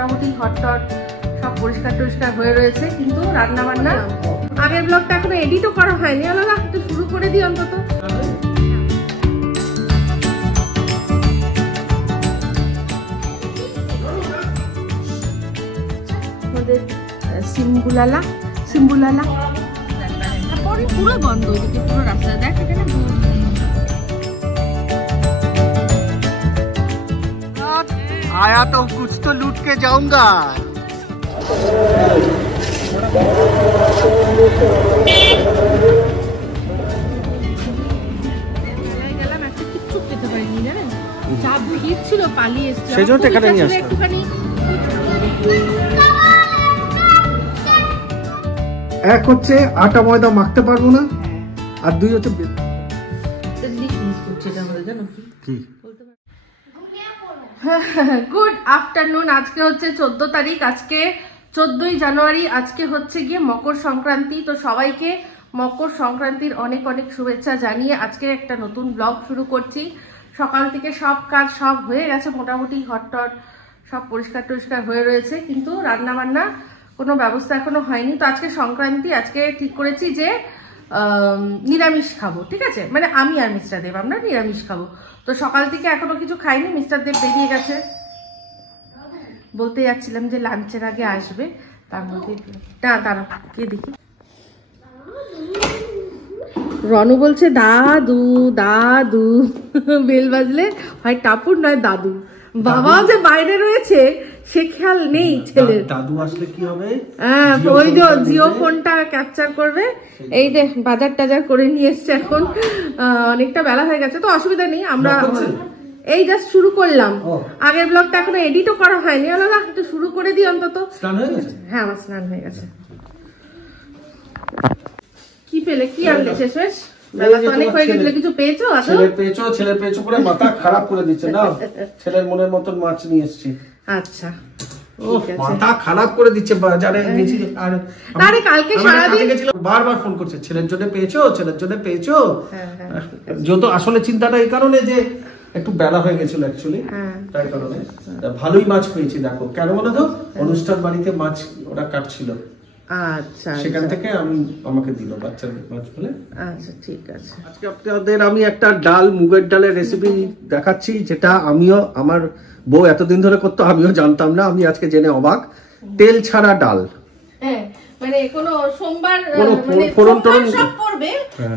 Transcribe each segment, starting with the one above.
মোটামুটি ঘরটর সব পরিষ্কার টরিষ্কার হয়ে রয়েছে, কিন্তু রান্না বান্না আগের ব্লগটা এখনো এডিটও করা হয়নি। আলাদা একটু শুরু করে দিই অন্তত। আমাদের সিম্বুলালা পুরো বন্ধ, ওইদিকে পুরো রাস্তা দেখ এখানে। आया तो कुछ तो लूट के जाऊंगा। এক হচ্ছে আটা ময়দা মাখতে পারবো না, আর দুই হচ্ছে গুড আফটারনুন। আজকে হচ্ছে 14 তারিখ, আজকে 14ই জানুয়ারি। আজকে হচ্ছে গিয়ে মকর সংক্রান্তি। তো সবাইকে মকর সংক্রান্তির অনেক অনেক শুভেচ্ছা জানিয়ে আজকে একটা নতুন ব্লগ শুরু করছি। সকাল থেকে সব কাজ সব হয়ে গেছে, মোটামুটি ঘরটর সব পরিষ্কার টরিষ্কার হয়ে রয়েছে, কিন্তু রান্না বান্না কোনো ব্যবস্থা এখনো হয়নি। তো আজকে সংক্রান্তি, আজকে ঠিক করেছি যে নিরামিষ খাবো, ঠিক আছে? মানে আমি আর মিস্টার দেব আমরা নিরামিষ খাবো। তো সকাল থেকে এখনো কিছু খাইনি, মিস্টার দেব বেরিয়ে গেছে। বলতে যাচ্ছিলাম যে লাঞ্চের আগে আসবে, তার মধ্যে না দাঁড়া কে দেখি। রনু বলছে দাদু দাদু, বেল বাজলে হয় টাপুর নয় দাদু। বাবা যে বাইরে রয়েছে সে খেয়াল নেই ছেলের। দাদু আসলে কি হবে? হ্যাঁ, ওই যে জিও ফোনটা ক্যাপচার করবে। এই যে বাজার টাজার করে নিয়ে এসছে, এখন অনেকটা বেলা হয়ে গেছে, তো অসুবিধা নেই। আমরা এই জাস্ট শুরু করলাম, আগের ব্লগটা এখনো এডিটও করা হয়নি। আলাদা একটু শুরু করে দিই অন্তত। হ্যাঁ, আমার স্নান হয়ে গেছে। কি পেলে, কি আনলে শেষ? খারাপ করে দিচ্ছে না, ছেলের মনের মতন মাছ নিয়ে এসছি। আচ্ছা, মাথা খারাপ করে দিচ্ছে বাজারে। আরে কালকে সারাদিন বারবার ফোন করছে, ছেলের জন্য পেয়েছো, ছেলের জন্য পেয়েছো। যত আসলে চিন্তাটা এই কারণে যে একটু বেলা হয়ে গেছিল অ্যাকচুয়ালি, তাই কারণে। ভালোই মাছ পেয়েছি, দেখো কেন বলো তো, অনুষ্ঠান বাড়িতে মাছ ওরা কাটছিল, আচ্ছা সেখান থেকে আমাকে দিল বাচ্চাদের মাছ বলে। আচ্ছা ঠিক আছে। আজকে আপনাদের আমি একটা ডাল, মুগের ডালের রেসিপি দেখাচ্ছি, যেটা আমিও আমার বউ এতদিন ধরে করতো, আমিও জানতাম না। আমি আজকে জেনে অবাক। তেল ছাড়া ডাল। হ্যাঁ, মানে কোনো সোমবার ফোড়ন টোড়ন সব পড়বে,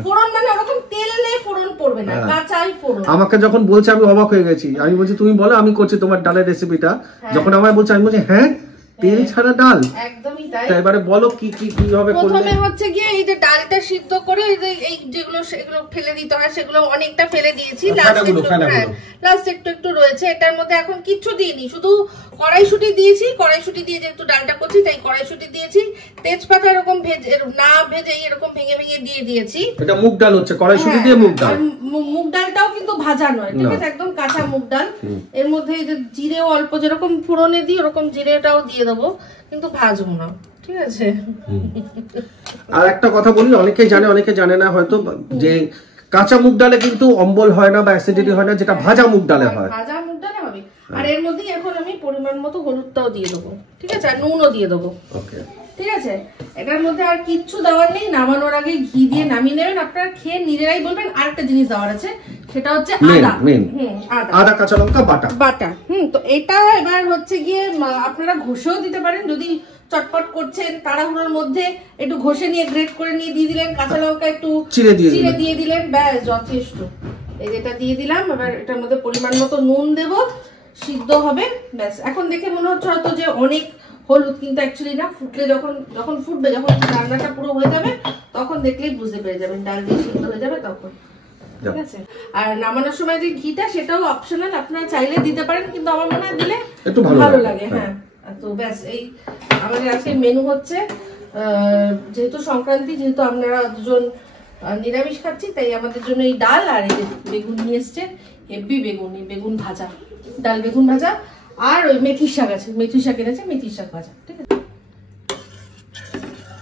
ফোড়ন মানে ওরকম তেলে ফোড়ন পড়বে না, কাঁচাই ফোড়ন। আমাকে যখন বলছে আমি অবাক হয়ে গেছি। আমি বলছি তুমি বলো, আমি করছি তোমার ডালের রেসিপিটা। যখন আমায় বলছে আমি বলছি হ্যাঁ তেল ছাড়া ডাল, একদমই তাই। এবারে বলো কি কি কিভাবে করবে। প্রথমে হচ্ছে গিয়ে এই যে ডালটা সিদ্ধ করে এই যেগুলো সেগুলো ফেলে দিতে হয়, সেগুলো অনেকটা ফেলে দিয়েছি। লাস্ট একটু রয়েছে, এটার মধ্যে এখন কিচ্ছু দিইনি, শুধু কড়াইশুঁটি দিয়েছি। কড়াইশুঁটি দিয়ে যেহেতু ডালটা করছি তাই কড়াইশুঁটি দিয়েছি। তেজপাতা এরকম না ভেজে এরকম ভেঙে ভেঙে দিয়ে দিয়েছি। এটা মুগ ডাল হচ্ছে, কড়াইশুঁটি দিয়ে মুগ ডাল। মুগ ডালটাও কিন্তু ভাজা নয়, ঠিক আছে, একদম কাঁচা মুগ ডাল। এর মধ্যে এই যে জিরেও অল্প যেরকম ফোড়নে দিই ওরকম জিরেটাও দিয়ে দেবো, কিন্তু ভাজবো না, ঠিক আছে। আর একটা কথা বলি, অনেকেই জানে অনেকে জানে না হয়তো, যে কাঁচা মুগ ডালে কিন্তু অম্বল হয় না বা অ্যাসিডিটি হয় না, যেটা ভাজা মুগ ডালে হয়। ভাজা মুগ ডালে হবে। আর এর মধ্যে এখন আমি পরিমাণ মতো হলুদটাও দিয়ে দেবো, ঠিক আছে, আর নুনও দিয়ে দেবো। ওকে, ঠিক আছে। এটার মধ্যে আর কিচ্ছু দেওয়ার নেই। নামানোর আগে ঘি দিয়ে নামিয়ে নেবেন। আপনারা খেয়ে নিজেরাই বলবেন। আরেকটা জিনিস দেওয়ার আছে, সেটা হচ্ছে আদা। আদা কাঁচা লঙ্কা বাটা। তো এটা এবার হচ্ছে গিয়ে আপনারা ঘষেও দিতে পারেন, যদি চটপট করছেন তাড়াহুড়োর মধ্যে একটু ঘষে নিয়ে গ্রেট করে নিয়ে দিয়ে দিলেন। কাঁচা লঙ্কা একটু চিড়ে দিয়ে দিলেন, ব্যাস যথেষ্ট। এই যেটা দিয়ে দিলাম। এবার এটার মধ্যে পরিমাণ মতো নুন দেব, সিদ্ধ হবে, ব্যাস। এখন দেখে মনে হচ্ছে হয়তো যে অনেক হলুদ, কিন্তু অ্যাকচুয়ালি না। ফুটলে যখন ফুটবে, যখন রান্নাটা পুরো হয়ে যাবে, তখন দেখলেই বুঝতে পেরে যাবেন ডাল দিয়ে সিদ্ধ হয়ে যাবে তখন, ঠিক আছে। আর নামানোর সময় যে ঘিটা, সেটাও অপশনাল, আপনারা চাইলে দিতে পারেন, কিন্তু আমার মনে হয় দিলে একটু ভালো লাগে। হ্যাঁ, তো ব্যাস এই আমাদের আজকে মেনু হচ্ছে। যেহেতু সংক্রান্তি, যেহেতু আপনারা দুজন নিরামিষ খাচ্ছি, তাই আমাদের জন্য এই ডাল আর এই বেগুন নিয়ে এসছে, হেভি বেগুন ভাজা, ডাল বেগুন ভাজা, আর ওই মেথির শাক আছে, মেথির শাক এনেছে, মেথির শাক ভাজা, ঠিক আছে।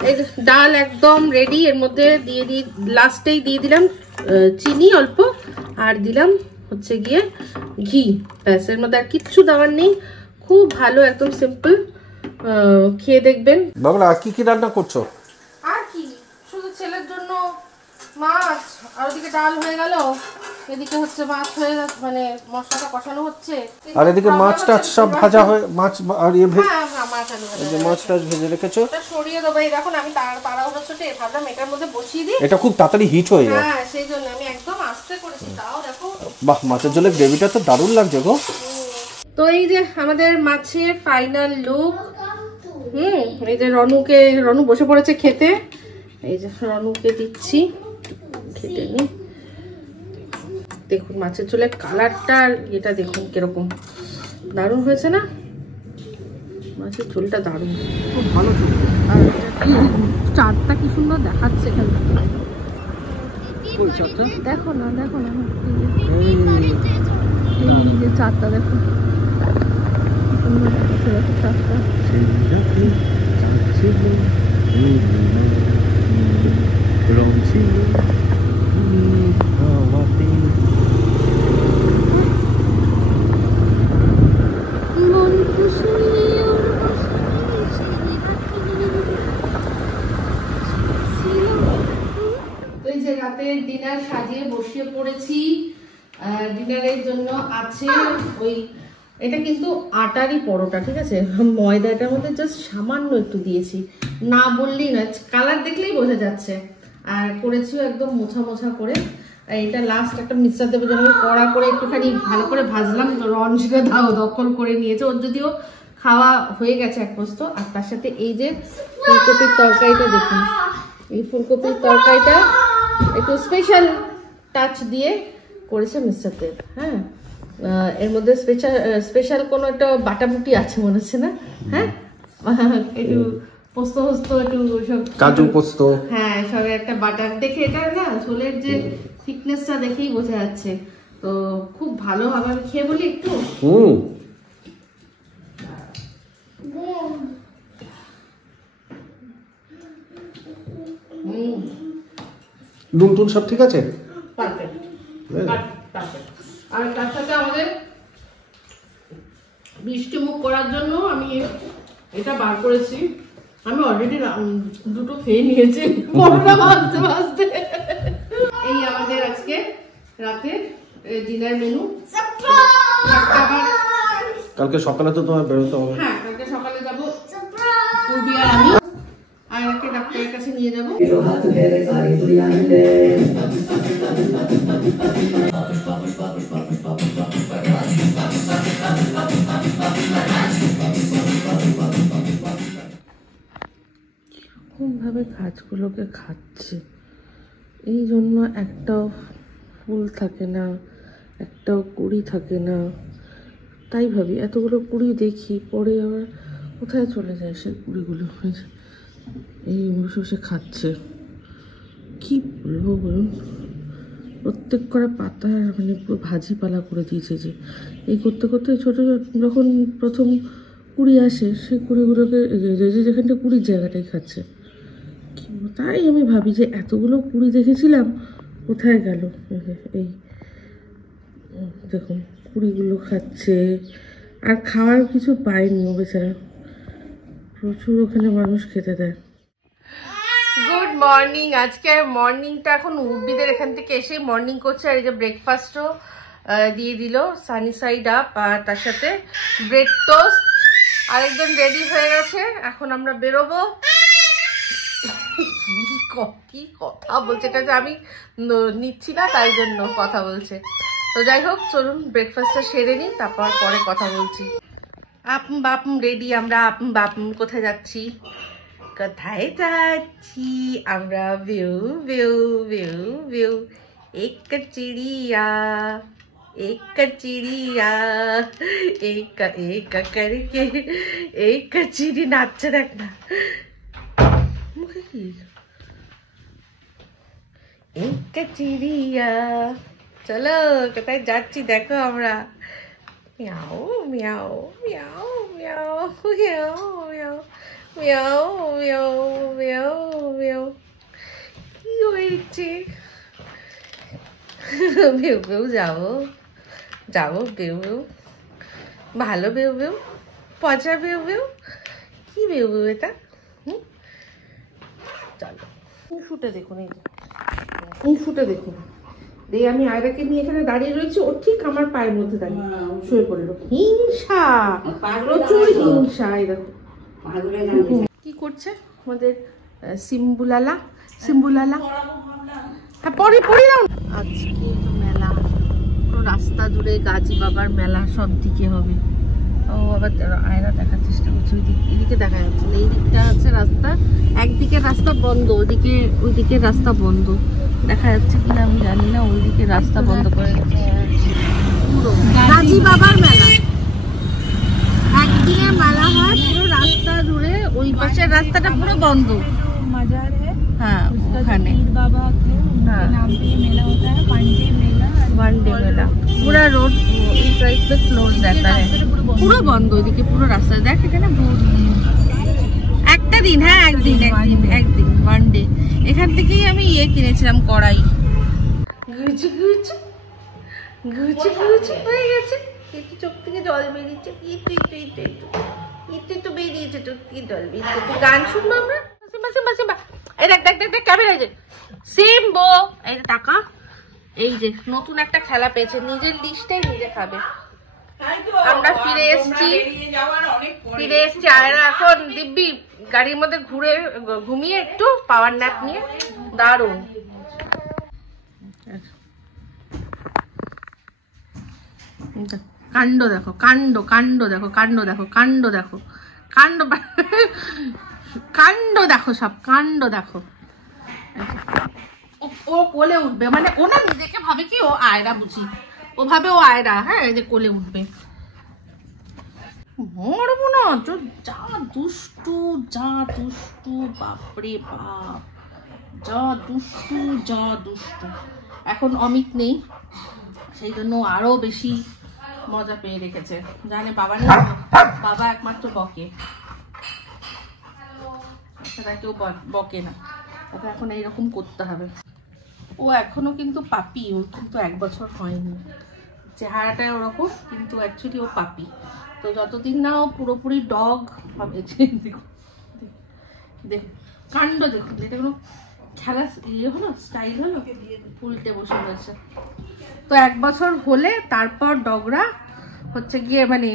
এই ডাল একদম রেডি। এর মধ্যে লাস্টেই দিয়ে দিলাম চিনি অল্প, আর দিলাম হচ্ছে গিয়ে ঘি, ব্যাস। এর মধ্যে আর কিচ্ছু দেওয়ার নেই, খুব ভালো, একদম সিম্পল, খেয়ে দেখবেন। বাবা আর কি কি রান্না করছো? আর কি, শুধু ছেলের জন্য মাছ, আর ওদিকে ডাল হয়ে গেল, এদিকে হচ্ছে মাছ হয়ে মানে মশলাটা কষানো হচ্ছে, আর এদিকে মাছটা সব ভাজা হয়ে মাছ আর এই যে মাছটা ভেজে রেখেছো, এটা সরিয়ে দেবো। এই দেখুন আমি তাড়াহুড়ো ছোটে ভাবলাম এটার মধ্যে বসিয়ে দিই, এটা খুব তাড়াতাড়ি হিট হয়ে যায়। হ্যাঁ সেই জন্য আমি একদম আস্তে করেছি। তাও দেখো বাহ, মাছের ঝোলের গ্রেভিটা তো দারুণ লাগছে গো। তো এই যে আমাদের মাছের ফাইনাল লুক। এই যে রনু বসে পড়েছে খেতে, এই যে রনুকে দিচ্ছি খেতে নি। দেখুন মাছের ঝোলের কালারটা, এটা দেখুন কিরকম দারুণ হয়েছে না, মাছের ঝোলটা দারুণ, খুব ভালো। আর চারটা কি সুন্দর দেখাচ্ছে এখান থেকে, দেখো না এই যে চারটা দেখো সুন্দর দেখাচ্ছে, দেখো চারটা। রাতের ডিনার সাজিয়ে বসিয়ে পড়েছি। ডিনারের জন্য আছে ওই, এটা কিন্তু আটারই পরোটা, ঠিক আছে, ময়দাটার মধ্যে জাস্ট সামান্য একটু দিয়েছি, না বললেই না, কালার দেখলেই বোঝা যাচ্ছে। আর করেছিও একদম মোছা করে। এটা লাস্ট একটা মিক্সার দেবো, যেন কড়া করে একটুখানি ভালো করে ভাজলাম, রন সেটা দখল করে নিয়েছে, ওর যদিও খাওয়া হয়ে গেছে এক পোস্ত। আর তার সাথে এই যে ফুলকপির তরকারিটা দেখুন, এই ফুলকপির তরকারিটা একটু স্পেশাল টাচ দিয়ে করেছে মিস্টার দেব। হ্যাঁ, এর মধ্যে স্পেশাল কোনো একটা বাটাবুটি আছে মনে হচ্ছে না? হ্যাঁ, একটু পোস্ত একটু সব কাজু পোস্ত, হ্যাঁ সব একটা বাটার দেখে, এটা না ঝোলের যে থিকনেসটা দেখেই বোঝা যাচ্ছে। তো খুব ভালো হবে, আমি খেয়ে বলি একটু। নুন টুন সব ঠিক আছে, পারফেক্ট। আর তার সাথে আমাদের মিষ্টি মুখ করার জন্য আমি এটা বার করেছি। আমি অলরেডি দুটো খেয়ে নিয়েছি পরোটা ভাজতে। এই আমাদের আজকে রাতের ডিনার মেনু। কালকে সকালে তো তোমার বেরোতে হবে। হ্যাঁ, কালকে সকালে যাবো পূর্বী আর আমি, আর একটা ডাক্তারের কাছে নিয়ে যাবো। কিরকমভাবে গাছগুলোকে খাচ্ছে, এই জন্য একটাও ফুল থাকে না, একটাও কুড়ি থাকে না। তাই ভাবি এতগুলো কুড়ি দেখি, পরে আবার কোথায় চলে যায় সেই কুড়িগুলো। এই বসে খাচ্ছে, কি বলবো বলুন, প্রত্যেক কটা পাতা মানে পুরো ভাজি পালা করে দিয়েছে। যে এই করতে করতে ছোটো যখন প্রথম কুড়ি আসে, সেই কুড়িগুলোকে যেখানটা কুড়ির জায়গাটাই খাচ্ছে। তাই আমি ভাবি যে এতগুলো কুড়ি দেখেছিলাম কোথায় গেল। এই দেখুন কুড়িগুলো খাচ্ছে, আর খাওয়ার কিছু পায়নি ও বেচারা, প্রচুর ওখানে মানুষ খেতে দেয়। Good morning. আজকে মর্নিংটা এখন উর্বিদের এখান থেকে এসে মর্নিং করছে। আর এই যে ব্রেকফাস্টও দিয়ে দিল, সানি সাইড আপ, আর তার সাথে ব্রেড টোস্ট। আরেকজন রেডি হয়ে গেছে, এখন আমরা বেরোবো। কি কথা বলছে, এটা যে আমি নিচ্ছি না তাই জন্য কথা বলছে। তো যাই হোক, চলুন ব্রেকফাস্টটা সেরে নিই, তারপর পরে কথা বলছি। আপম বাপম রেডি আমরা। আপম বাপম কোথায় যাচ্ছি? কোথায় যাচ্ছি আমরা? ভিউ ভিউ ভিউ ভিউ, এক চিড়িয়া एक चिड़िया एक एक करके एक चिड़ी नाचছে দেখ না মুখে কি एक चिड़िया। চলো কোথায় যাচ্ছি দেখো আমরা। মিয়াও মিয়াও মিয়াও মিয়াও মিয়াও মিয়াও মিয়াও মিয়াও মিয়াও মিয়াও। কি হয়েছে? বেউ বেউ যাবো যাবো বেউ বেউ, ভালো বেউ বেউ পচা বেউ বেউ, কি বেউ বেউ এটা? চলো শুটে দেখুন, এই শুটে দেখুন। এই আমি আয়রাকে নিয়ে এখানে দাঁড়িয়ে রয়েছি, ও ঠিক আমার পায়ের মধ্যে দাঁড়িয়ে শুয়ে পড়ে। হিংসা, প্রচুর হিংসা। এই দেখো কি করছে আমাদের সিম্বুলালা। হ্যাঁ পড়ি দাও। আজকে মেলা পুরো রাস্তা জুড়ে, গাজী বাবার মেলা সব দিকে হবে। ও আবার আয়রা দেখার চেষ্টা করছে, এদিকে দেখা যাচ্ছে না, এই দিকটা আছে রাস্তা, একদিকে রাস্তা বন্ধ, ওইদিকে রাস্তা বন্ধ, দেখা যাচ্ছে কিনা আমি জানি না, ওইদিকে রাস্তা বন্ধ করে পুরো গাজী বাবার মেলা। একদিনে মেলা হয় পুরো রাস্তা জুড়ে, ওই পাশের রাস্তাটা পুরো বন্ধ। हाँ ओखाने वन डे मेला पूरा रोड इस साइड पे क्लोज रहता है, পুরো বন্ধ ওইদিকে পুরো রাস্তা। দেখ এখানে একটা দিন, হ্যাঁ একদিন ওয়ান ডে। এখান থেকেই আমি কিনেছিলাম কড়াই। ঘুচি হয়ে গেছে, একটু চোখ থেকে জল বেরিয়েছে, একটু বেরিয়েছে চোখ থেকে জল বেরিয়েছে। গান শুনবো আমরা, এই দেখ ক্যামেরা, যে সিম্বো এই যে টাকা, এই যে নতুন একটা খেলা পেয়েছে, নিজের লিস্টে নিজে খাবে। আমরা ফিরে এসছি আয়রা এখন দিব্যি গাড়ির মধ্যে ঘুমিয়ে একটু পাওয়ার ন্যাপ নিয়ে, দারুণ। কাণ্ড দেখো, সব কাণ্ড দেখো। ও কোলে উঠবে, মানে ও না নিজেকে ভাবে কি ও আয়রা, বুঝি ও ভাবে ও আয়রা। হ্যাঁ এই যে কোলে উঠবে, মরবো না। যা দুষ্টু বাপরে বাপ, যা দুষ্টু। এখন অমিত নেই, সেই জন্য আরো বেশি মজা পেয়ে রেখেছে, জানে বাবা নেই, বাবা একমাত্র বকে, কেউ বকে না, ওকে এখন এইরকম করতে হবে। ও এখনো কিন্তু পাপি, ওর কিন্তু 1 বছর হয়নি, চেহারাটা ওরকম, কিন্তু অ্যাকচুয়ালি ও পাপি। তো যতদিন না ও পুরোপুরি ডগ হবে, দেখ কাণ্ড দেখুন, এটা কোনো খেলা হলো, স্টাইল হলো, উল্টে বসে রয়েছে। তো 1 বছর হলে তারপর ডগরা হচ্ছে গিয়ে, মানে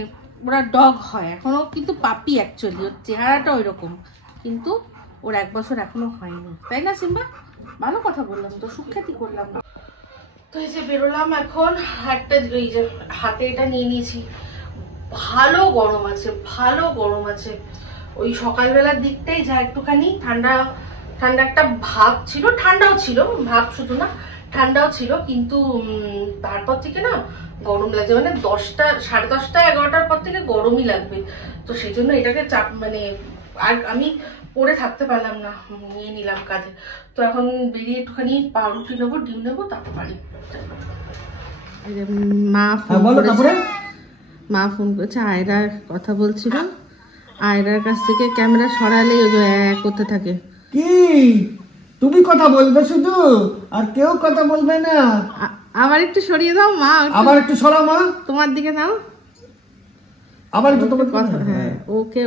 ওরা ডগ হয়, এখনো কিন্তু পাপি অ্যাকচুয়ালি, ওর চেহারাটা ওই রকম, কিন্তু ওর 1 বছর এখনো হয়নি, তাই না সিম্বা? ভালো কথা বললাম তো, সুখ্যাতি করলাম না। তো এই যে বেরোলাম এখন, একটা এই যে হাতে এটা নিয়ে নিয়েছি, ভালো গরম আছে। ওই সকালবেলার দিকটাই যা একটুখানি ঠান্ডা একটা ভাব ছিল, ঠান্ডাও ছিল, ভাব শুধু না ঠান্ডাও ছিল, কিন্তু তারপর থেকে না গরম লাগছে, মানে 10টা 10:30 11টার পর থেকে গরমই লাগবে। তো সেই জন্য এটাকে চাপ, মানে আর আমি পরে থাকতে পারলাম না, নিয়ে নিলাম কাজে। তো এখন বেরিয়ে একটুখানি পাউরুটি নেবো, ডিম নেবো, তারপর বাড়ি। মা ফোন করেছে, আয়রার কথা বলছিল, আয়রার কাছ থেকে ক্যামেরা সরালেই ওই যে করতে থাকে। কি তুমি কথা বলবে শুধু, আর কেউ কথা বলবে না? আবার একটু সরিয়ে দাও মা, আবার একটু সরাও মা, তোমার দিকে নাও, আবার একটু তোমার কথা। হ্যাঁ ওকে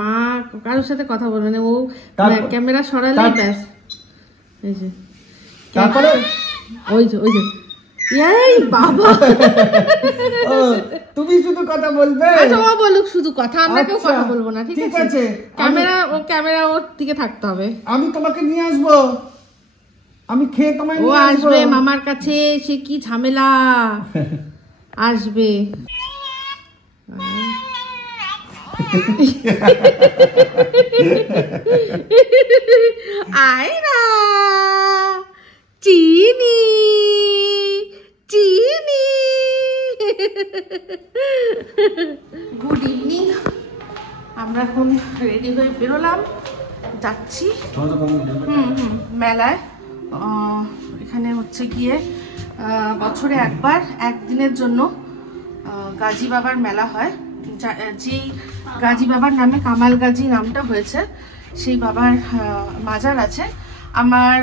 মা কারোর সাথে কথা বলবে না, ও ক্যামেরা সরালেই ব্যাস। এই যে তারপরে ওই যে এই বাবা, তুমি শুধু কথা বলবে? আচ্ছা মা বলুক শুধু কথা, আমরা কেউ কথা বলবো না, ঠিক আছে? ক্যামেরা ওর দিকে থাকতে হবে। আমি তোমাকে নিয়ে আসবো, আমি খেয়ে তোমায় ও আসবে মামার কাছে, সে কি ঝামেলা, আসবে। আয়রা চিনি গুড ইভিনিং। আমরা এখন রেডি হয়ে বেরোলাম, যাচ্ছি মেলায়। এখানে হচ্ছে গিয়ে বছরে একবার একদিনের জন্য গাজী বাবার মেলা হয়, যেই গাজী বাবার নামে কামাল গাজী নামটা হয়েছে, সেই বাবার মাজার আছে। আমার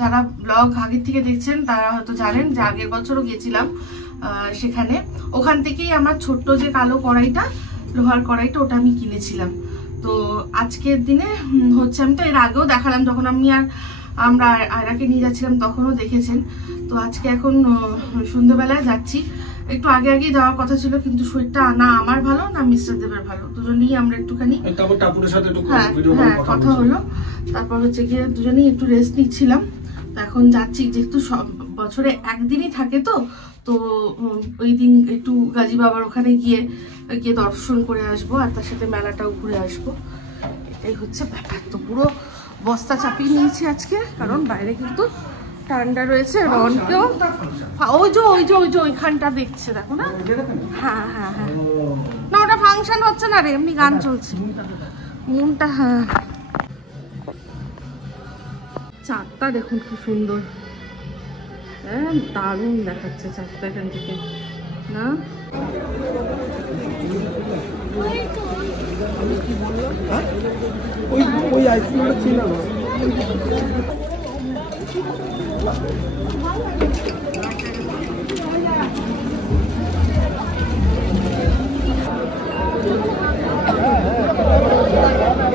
যারা ব্লগ আগের থেকে দেখছেন তারা হয়তো জানেন যে আগের বছরও গেছিলাম সেখানে। ওখান থেকেই আমার ছোট্ট যে কালো কড়াইটা লোহার কড়াইটা, ওটা আমি কিনেছিলাম। তো আজকের দিনে হচ্ছে, আমি তো এর আগেও দেখালাম যখন আমরা আয়রাকে নিয়ে যাচ্ছিলাম, তখনও দেখেছেন। তো আজকে এখন সন্ধ্যেবেলায় যাচ্ছি, একটু আগেই যাওয়ার কথা ছিল, কিন্তু শরীরটা না আমার ভালো না মিস্টার দেবের ভালো, দুজনেই আমরা একটুখানি কথা হলো, তারপর হচ্ছে গিয়ে দুজনেই একটু রেস্ট নিচ্ছিলাম। এখন যাচ্ছি, যেহেতু সব বছরে একদিনই থাকে, তো ওই দিন একটু গাজী বাবার ওখানে গিয়ে দর্শন করে আসবো, আর তার সাথে মেলাটাও ঘুরে আসবো। এটাই হচ্ছে ব্যাপার। তো পুরো বস্তা চাপিয়ে নিয়েছি আজকে, কারণ বাইরে কিন্তু ঠান্ডা রয়েছে। রনকেও ওই যে ওইখানটা দেখছে, দেখো না? হ্যাঁ, না ওটা ফাংশন হচ্ছে না রে, এমনি গান চলছে। মনটা, হ্যাঁ। চাঁদটা দেখুন কি সুন্দর, হ্যাঁ দারুণ দেখাচ্ছে চাঁদটা এখান থেকে, না? ওই আইসক্রিমটা ছিল না।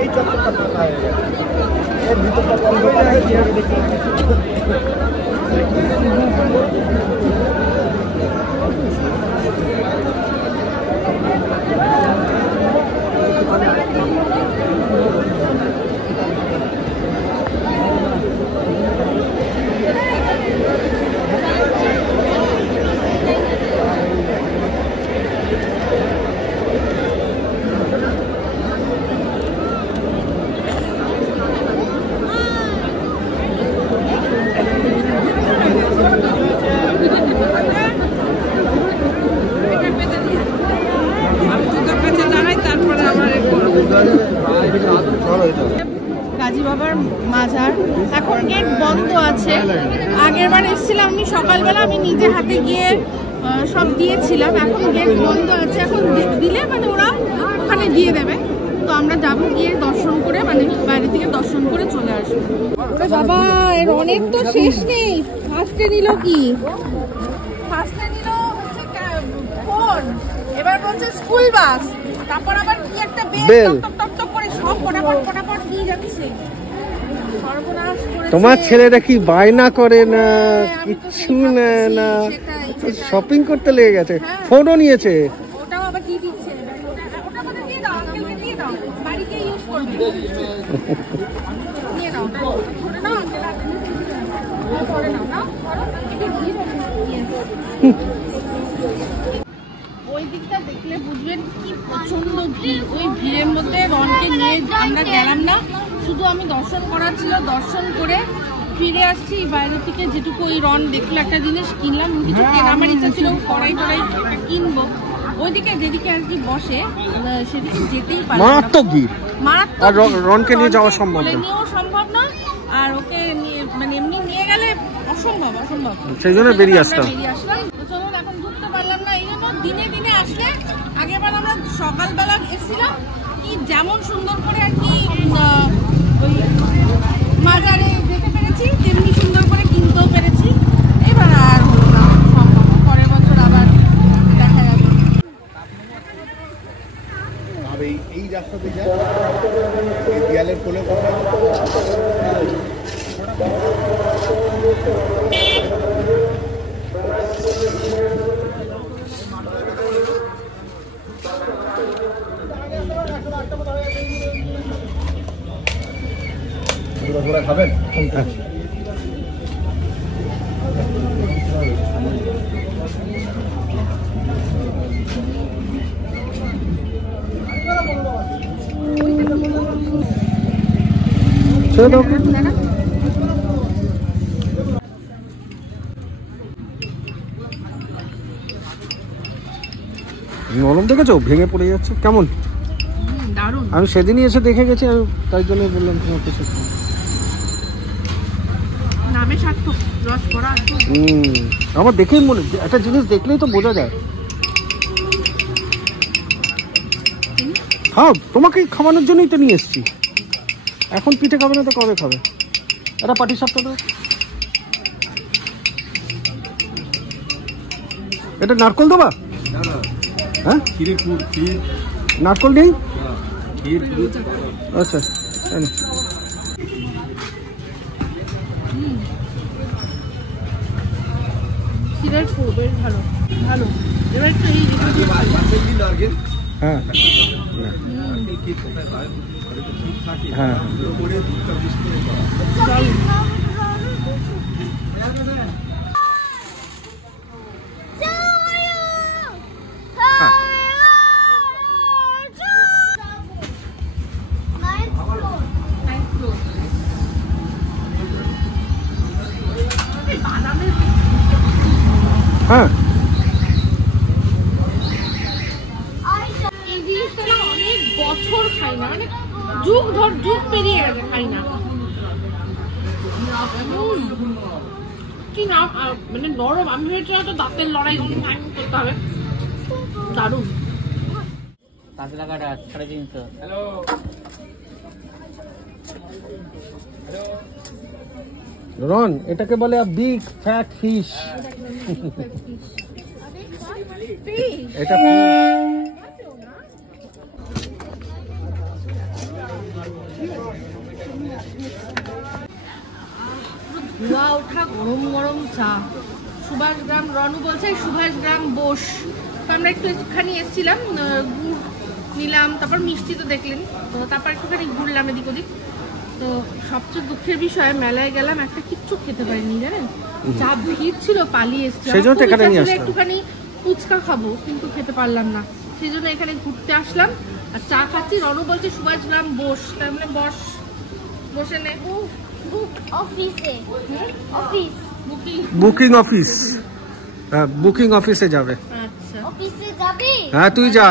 এই চক্করটা ফাঁকা হয়ে গেছে, এর ভিতরটা বন্ধ করা হয়েছে। গাজী বাবার মাজার এখন গেট বন্ধ আছে। আগের বার এসেছিলাম আমি সকালবেলা, আমি নিজে হাতে গিয়ে সব দিয়েছিলাম। এখন গেট বন্ধ আছে, এখন দিলে মানে ওরা ওখানে দিয়ে দেবে। তো আমরা যাবো, গিয়ে দর্শন করে, মানে বাইরে থেকে দর্শন করে চলে আসবো। বাবা, এর অনেক তো শেষ নেই। ফার্স্টে নিল কি? ফার্স্টে নিল হচ্ছে ফোন, এবার বলছে স্কুল বাস, তারপর আবার কি একটা বেল টক করে সব ফটাফট দিয়ে যাচ্ছে। সর্বনাশ করেছে। তোমার ছেলেটা কি বায়না করে না, কিচ্ছু না, শপিং করতে লেগে গেছে, ফোনও নিয়েছে। ওটাও আবার কি দিচ্ছে? ওটা আমাদের দিয়ে দাও, আঙ্কেলকে দিয়ে দাও, বাড়িতে ইউজ করবে। নিয়ে নাও, ধরে নাও আঙ্কেল, ধরে নাও, না ধরো, এটা দিয়ে দাও। ওই দিকটা দেখলে বুঝবেন কি প্রচন্ড ভিড়। ওই ভিড়ের মধ্যে রনকে নিয়ে আমরা গেলাম না, শুধু আমি দর্শন করার ছিল, দর্শন করে ফিরে আসছি। বাইরে থেকে যেটুকু ওই রন দেখলো, একটা জিনিস কিনলাম, কিছু আমার ইচ্ছা ছিল কড়াই কিনবো। ওইদিকে যেদিকে আর কি বসে সেদিকে যেতেই পারে, মারাত্মক ভিড়, মারাত্মক। রনকে নিয়ে যাওয়া সম্ভব না, আর ওকে মানে এমনি নিয়ে গেলে অসম্ভব, সেই জন্য বেরিয়ে আসলাম। চলুন, এখন ঢুকতে পারলাম না, এই জন্য দিনে আসলে, আগেরবার আমরা সকালবেলা এসেছিলাম, কি যেমন সুন্দর করে আর কি ওই মাজারে যেতে পেরেছি, তেমনি সুন্দর করে কিনতেও পেরেছি। এবার আর হলো না, সম্ভব পরের বছর আবার দেখা যাবে। এই রাস্তাতে যায়, এই দেয়ালের কোলে খাবেন? নরম দেখেছো, ভেঙে পড়ে যাচ্ছে, কেমন দারুণ। আমি সেদিনই এসে দেখে গেছি, আমি তাই জন্য বললাম তোমার কিছু। আমার দেখেই মনে, একটা জিনিস দেখলেই তো বোঝা যায়। খাও, তোমাকে খাওয়ানোর জন্যই তো নিয়ে এসছি। এখন পিঠে খাবে না তো কবে খাবে? এটা পাটি সাপটা দাও। এটা নারকল দেবা? হ্যাঁ, নারকল নেই? আচ্ছা ভালো ভালো। এবার একটু এই হ্যাঁ হ্যাঁ হ্যাঁ এই জিনিসটা না অনেক বছর খাই না, মানে যুগ ধর যুগ পেরিয়ে গেছে খাই না। কি না মানে নরম, আমি ভেবেছি হয়তো দাঁতের লড়াই করতে হবে। দারুণ। কাঁচা টাকাটা 350। হ্যালো রন, এটাকে বলে বিগ ফ্যাট ফিশ। এটা ধোয়া ওঠা গরম গরম চা। সুভাষগ্রাম, রনু বলছে সুভাষগ্রাম বোস। তো আমরা একটুখানি এসেছিলাম, গুড় নিলাম, তারপর মিষ্টি তো দেখলেন, তো তারপর একটুখানি ঘুরলাম এদিক ওদিক। তো সবচেয়ে দুঃখের বিষয়, মেলায় গেলাম একটা কিচ্ছু খেতে পারিনি জানেন, যা ভিড় ছিল পালিয়ে এসেছি। একটুখানি ফুচকা খাবো কিন্তু খেতে পারলাম না, সেই জন্য এখানে ঘুরতে আসলাম আর চা খাচ্ছি। রনু বলছে সুভাষগ্রাম বোস, তার মানে বস, বসে নে। বুকিং অফিস, বুকিং অফিসে যাবে। আচ্ছা অফিসে যাবি? হ্যাঁ তুই যা।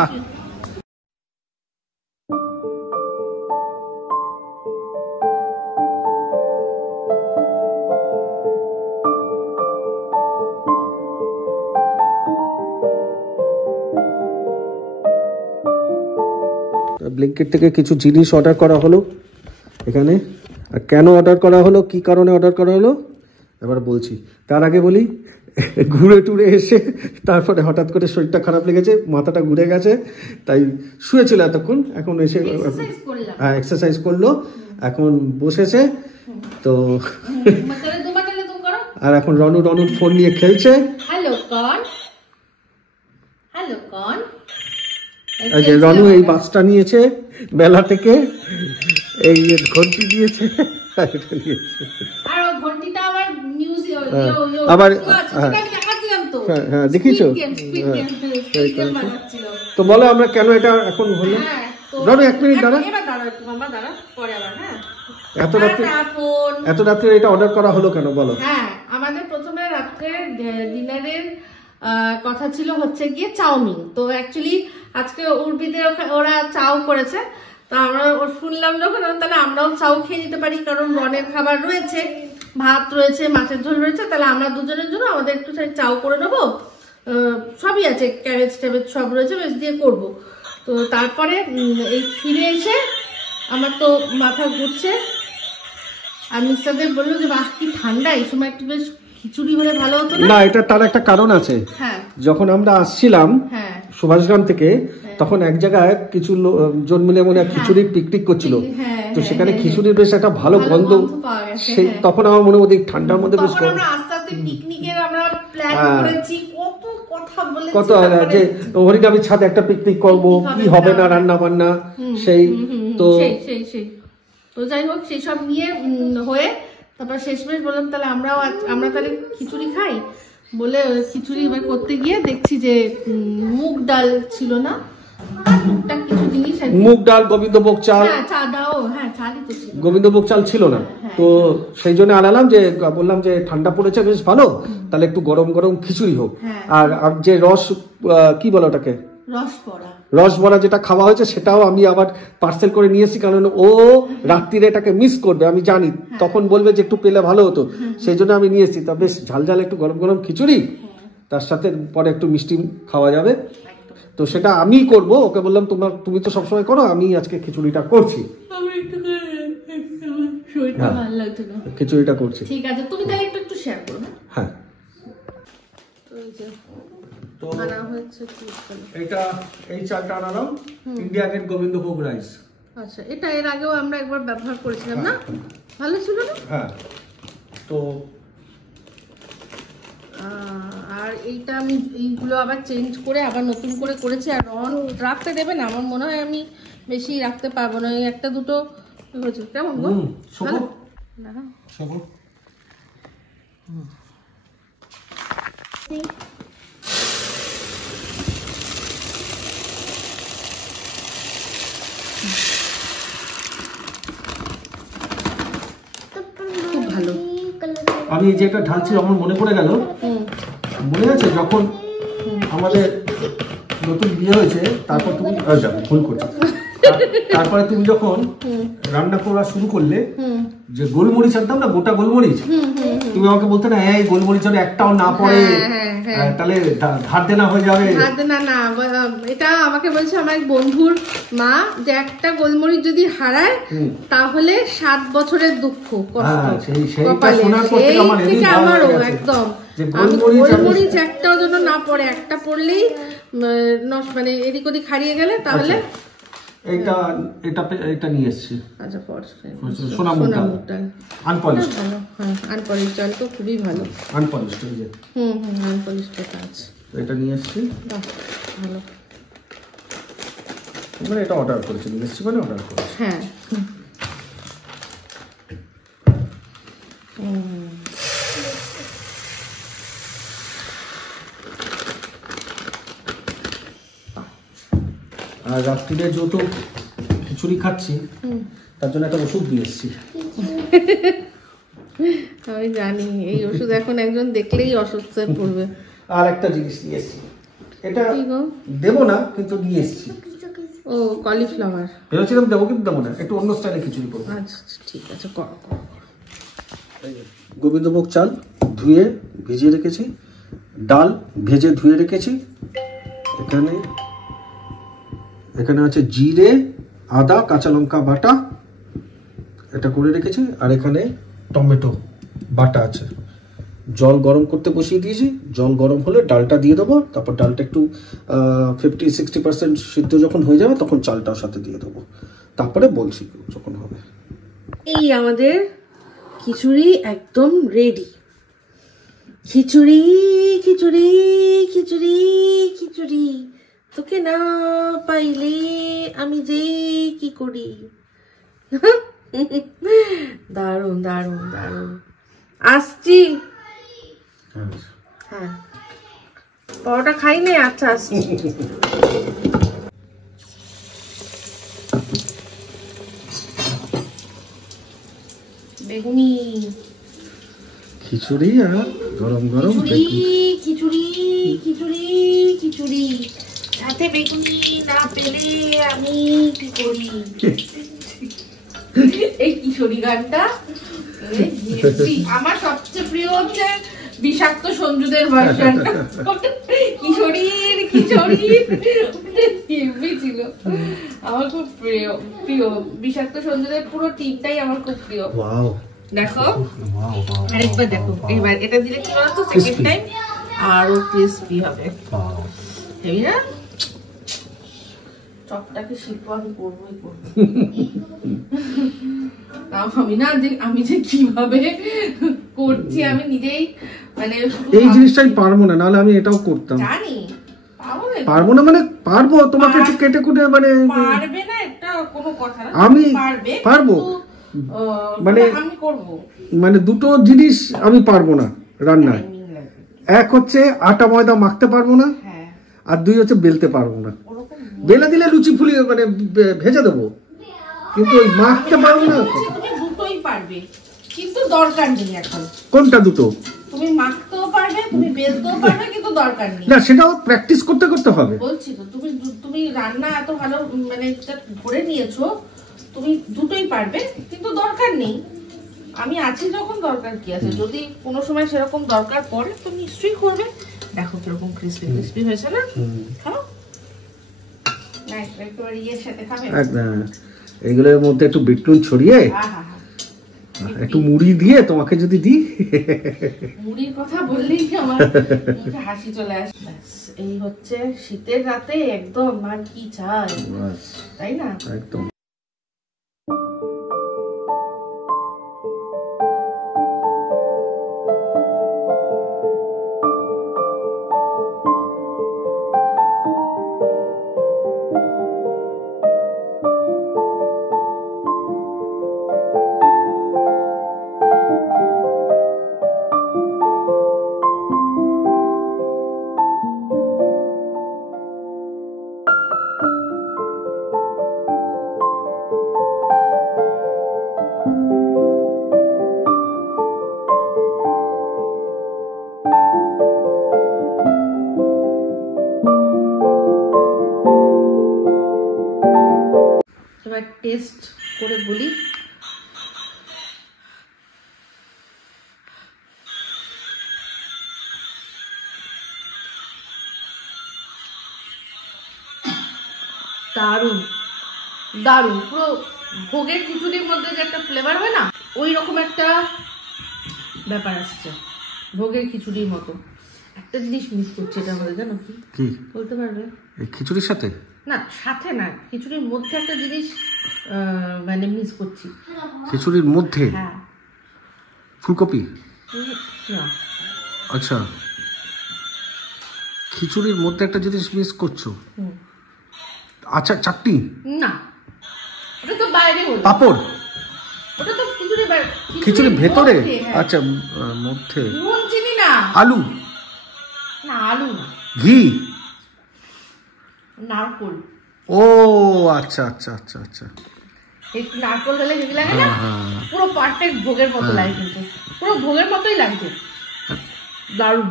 ব্লিঙ্কিট থেকে কিছু জিনিস অর্ডার করা হলো এখানে। আর কেন অর্ডার করা হলো, কি কারণে অর্ডার করা হলো এবার বলছি। তার আগে বলি, ঘুরে টুরে এসে তারপরে হঠাৎ করে শরীরটা খারাপ লেগেছে, মাথাটা ঘুরে গেছে, তাই শুয়েছিল এতক্ষণ। এখন এসে হ্যাঁ এক্সারসাইজ করলো, এখন বসেছে। তো আর এখন রনুর ফোন নিয়ে খেলছে। হ্যালো কন, হ্যালো কন। এই যে রনু এই বাসটা নিয়েছে মেলা থেকে, এই ঘন্টি দিয়েছে, আর ঘন্টিটা আবার মিউজিক আবার দেখাচ্ছিলাম তো। হ্যাঁ দেখিছো। তো বলো আমরা কেন এটা এখন হলো। রনু 1 মিনিট দাঁড়া, পরে আবার। হ্যাঁ এত রাত্রে এটা অর্ডার করা হলো কেন বলো। হ্যাঁ আমাদের প্রথমে রাত্রে ডিনারের কথা ছিল হচ্ছে গিয়ে চাউমিন। তো অ্যাকচুয়ালি আজকে উর্বিতে ওরা চাউ করেছে, তো আমরা ওর শুনলাম যখন, তাহলে আমরাও চাউ খেয়ে নিতে পারি, কারণ রনের খাবার রয়েছে, ভাত রয়েছে, মাছের ঝোল রয়েছে, তাহলে আমরা দুজনের জন্য আমাদের একটু চাউ করে নেবো। সবই আছে, ক্যাবেজ ট্যাবেজ সব রয়েছে, বেশ দিয়ে করবো। তো তারপরে এই ফিরে এসে আমার তো মাথা ঘুরছে, আর মিস্টারদের বললো যে বাহ কি ঠান্ডা, এই সময় একটু বেশ খিচুড়ি হলে ভালো হতো না। এটা তার একটা কারণ আছে। হ্যাঁ যখন আমরা আসছিলাম সুভাষগ্রাম থেকে, তখন এক জায়গায় কিছু জন মিলে মনে খিচুড়ির পিকনিক করছিল, তো সেখানে খিচুড়ির বেশ একটা ভালো গন্ধ, তখন আমার মনে মধ্যে ঠান্ডার মধ্যে বেশ কত যে হরিনামের ছাদে একটা পিকনিক করবো, কি হবে না রান্না বান্না, সেই তো যাই হোক সেই সব নিয়ে হয়ে তারপর শেষমেশ বললাম তাহলে আমরা তাহলে খিচুড়ি খাই বলে খিচুড়ি এবার করতে গিয়ে দেখছি যে মুগ ডাল ছিল না, মুগ ডাল, গোবিন্দভোগ চাল, গোবিন্দভোগ চাল ছিল না। তো সেই জন্য আনালাম, যে বললাম যে ঠান্ডা পড়েছে বেশ ভালো, তাহলে একটু গরম গরম খিচুড়ি হোক। আর যে রস কি বলে ওটাকে, রসবড়া যেটা খাওয়া হয়েছে সেটাও আমি আবার পার্সেল করে নিয়েছি, কারণ ও রাত্রিরে এটাকে মিস করবে আমি জানি, তখন বলবে যে একটু পেলে ভালো হতো, সেই জন্য আমি নিয়েছি। তা বেশ ঝাল ঝাল একটু গরম গরম খিচুড়ি, তার সাথে পরে একটু মিষ্টি খাওয়া যাবে। তো সেটা আমি করব, ওকে বললাম তুমি তো সবসময় করো, আমি আজকে খিচুড়িটা করছি। খিচুড়িটা করছি, ঠিক আছে। তুমি তাহলে একটু শেয়ার করো। হ্যাঁ তো আনা হয়েছে কি এটা এই চালটা আনালাম ইন্ডিয়া গেট গোবিন্দভোগ রাইস। আচ্ছা, এটা এর আগেও আমরা একবার ব্যবহার করেছিলাম না, ভালো ছিল না? হ্যাঁ। তো আর এইটা আমি এইগুলো আবার চেঞ্জ করে আবার নতুন করে করেছি। আর রন রাখতে দেবে না, আমার মনে হয় আমি বেশি রাখতে পারবো না, এই একটা দুটো হয়েছে। কেমন গো? শোভো না শোভো খুব ভালো। আমি যেটা ঢালছি আমার মনে পড়ে গেল, মনে আছে যখন আমাদের নতুন বিয়ে হয়েছে, তারপর তুমি ভুল করছো, তারপরে তুমি যখন রান্না করা শুরু করলে, যে গোলমরিচ আনতাম না, গোটা গোলমরিচ, তুমি আমাকে বলতে না এই গোলমরিচ যেন একটাও না পড়ে, তাহলে ধার দেনা হয়ে যাবে। না না, এটা আমাকে বলছে আমার এক বন্ধুর মা, যে একটা গোলমরিচ যদি হারায় তাহলে 7 বছরের দুঃখ আমারও একদম। গোলমরিচ একটাও যেন না পড়ে, একটা পড়লেই মানে এদিক ওদিক হারিয়ে গেলে তাহলে এটা নিয়ে এসেছি। আচ্ছা, সোনা মুগ ডাল আনপলিশড। হ্যাঁ, আনপলিশড ডাল তো খুবই ভালো। আনপলিশড এই যে আনপলিশড আছে, এটা নিয়ে এসেছি। ভালো, মানে এটা অর্ডার করেছি, নিয়ে এসেছি মানে অর্ডার করেছি। হ্যাঁ। আর রাত্রিরে যেহেতু খিচুড়ি খাচ্ছি, তার জন্য একটা ওষুধ দিয়ে এসেছি। আমি জানি এই ওষুধ এখন একজন দেখলেই অসুস্থ পড়বে। আর একটা জিনিস নিয়ে এসেছি, এটা দেবো না কিন্তু নিয়ে এসেছি। ও, কলিফ্লাওয়ার ভেবেছিলাম দেবো কিন্তু দেবো না, একটু অন্য স্টাইলে খিচুড়ি করবো। আচ্ছা ঠিক আছে, করো করো। গোবিন্দভোগ চাল ধুয়ে ভিজিয়ে রেখেছি, ডাল ভেজে ধুয়ে রেখেছি, এখানে আছে জিরে, আদা, কাঁচা লঙ্কা বাটা, এটা করে রেখেছি। আর এখানে টমেটো বাটা আছে। জল গরম করতে বসিয়ে দিয়েছি, জল গরম হলে ডালটা দিয়ে দেবো, তারপর ডালটা একটু 50-60% সিদ্ধ যখন হয়ে যাবে তখন চালটার সাথে দিয়ে দেবো, তারপরে বলছি যখন হবে। এই আমাদের খিচুড়ি একদম রেডি। খিচুড়ি খিচুড়ি খিচুড়ি খিচুড়ি, তোকে না পাইলে আমি যে কি করি। দারুন দারুন দারুন, আসছি। হ্যাঁ, পরোটা খাই নে। আচ্ছা, আসছি। বেগুনি খিচুড়ি আর গরম গরম খিচুড়ি খিচুড়ি খিচুড়ি, সাথে বেগুনি না পেলে আমি কি করি। এই কিশোরী গানটা আমার সবচেয়ে প্রিয় হচ্ছে বিষাক্ত সঞ্জুদের ভার্সনটা। কিশোরীর খিচুড়ির ছিল আমার খুব প্রিয়। বিষাক্ত সঞ্জুদের পুরো টিমটাই আমার খুব প্রিয়। দেখো আরেকবার দেখো, এবার এটা দিলে কি বলতো, সেকেন্ড টাইম আরো ক্রিস্পি হবে। হেবি না? চপটাকে শিখবো, আমি করবোই করবো। আমি যে কিভাবে করছি আমি নিজেই, মানে এই জিনিসটাই পারবো না, নাহলে আমি এটাও করতাম। জানি পারবো না, মানে পারবো, তোমাকে একটু কেটে কুটে, মানে পারবে না এটা কোনো কথা না, আমি পারবো, মানে আমি করবো, মানে দুটো জিনিস আমি পারবো না রান্নায়। এক হচ্ছে আটা ময়দা মাখতে পারবো না, আর দুই হচ্ছে বেলতে পারবো না। বেলে দিলে লুচি ফুলিয়ে মানে ভেজে দেবো, কিন্তু ওই মাখতে পারবো না। তুমি দুটোই পারবে, কিন্তু দরকার নেই এখন। কোনটা দুটো? তুমি মাখতেও পারবে, তুমি বেলতেও পারবে, কিন্তু দরকার নেই। না, সেটাও প্র্যাকটিস করতে করতে হবে। বলছি তো, তুমি রান্না এত ভালো মানে ধরে নিয়েছো, তুমি দুটোই পারবে, কিন্তু দরকার নেই। আমি আছি যখন, দরকার কি আছে? যদি কোনো সময় সেরকম দরকার পড়ে তো নিশ্চয়ই করবে। দেখো কিরকম ক্রিস্পি ক্রিস্পি হয়েছে না? খাও না, একেবারে ইয়ের সাথে খাবে। এইগুলোর মধ্যে একটু বিট নুন ছড়িয়ে একটু মুড়ি দিয়ে তোমাকে যদি দিই। মুড়ির কথা বললেই আমার মুখে হাসি চলে আসে। এই হচ্ছে শীতের রাতে একদম আর কি চাই, তাই না? একদম। এবার টেস্ট করে বলি। দারুণ দারুণ, পুরো ভোগের খিচুড়ির মধ্যে যে একটা ফ্লেভার হয় না, ওই রকম একটা ব্যাপার আসছে ভোগের খিচুড়ির মতো। একটা জিনিস মিস করছে এটা আমাদের, জানো কি? কি বলতে পারবে? এই খিচুড়ির সাথে না, সাথে না, খিচুড়ির মধ্যে একটা জিনিস মানে মিস করছি। খিচুড়ির মধ্যে? হ্যাঁ। ফুলকপি? না। আচ্ছা, খিচুড়ির মধ্যে একটা জিনিস মিস করছো। আচ্ছা, চাটনি? না, ওটা তো বাইরে হলো। পাপড়? ওটা তো খিচুড়ির ভেতরে? আচ্ছা, মধ্যে। নুন চিনি না। আলু? না, আলু না। ঘি? নারকোল। ও আচ্ছা আচ্ছা আচ্ছা আচ্ছা, একটু নারকোল হলে হেভি লাগে না? পুরো পারফেক্ট ভোগের মতো লাগে, কিন্তু পুরো ভোগের মতোই লাগছে। দারুণ।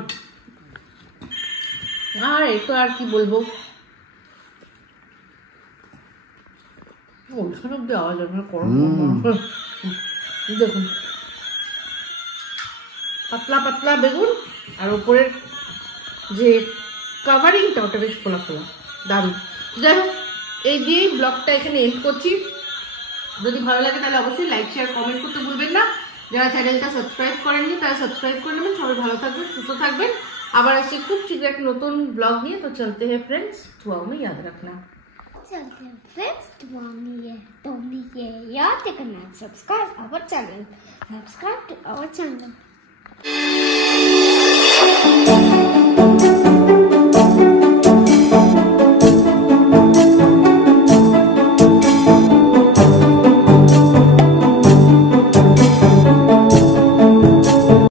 আর একটু আর কি বলবো, ওইখানে অব্দি আওয়াজ হবে। দেখুন, পাতলা পাতলা বেগুন, আর ওপরের যে কাভারিংটা ওটা বেশ খোলা খোলা, দারুণ। যাই হোক, এই দিয়েই ব্লগটা এখানে এন্ড করছি। যদি ভালো লাগে তাহলে অবশ্যই লাইক শেয়ার কমেন্ট করতে ভুলবেন না। যারা চ্যানেলটা সাবস্ক্রাইব করেননি তারা সাবস্ক্রাইব করে নেবেন। সবাই ভালো থাকবেন, সুস্থ থাকবেন। আবার আসছি খুব শীঘ্র একটা নতুন ব্লগ নিয়ে। তো চলতে हैं फ्रेंड्स, दुआओं में याद रखना। चलते हैं फ्रेंड्स, दुआ में ये याद रखना, subscribe our channel, subscribe to our channel.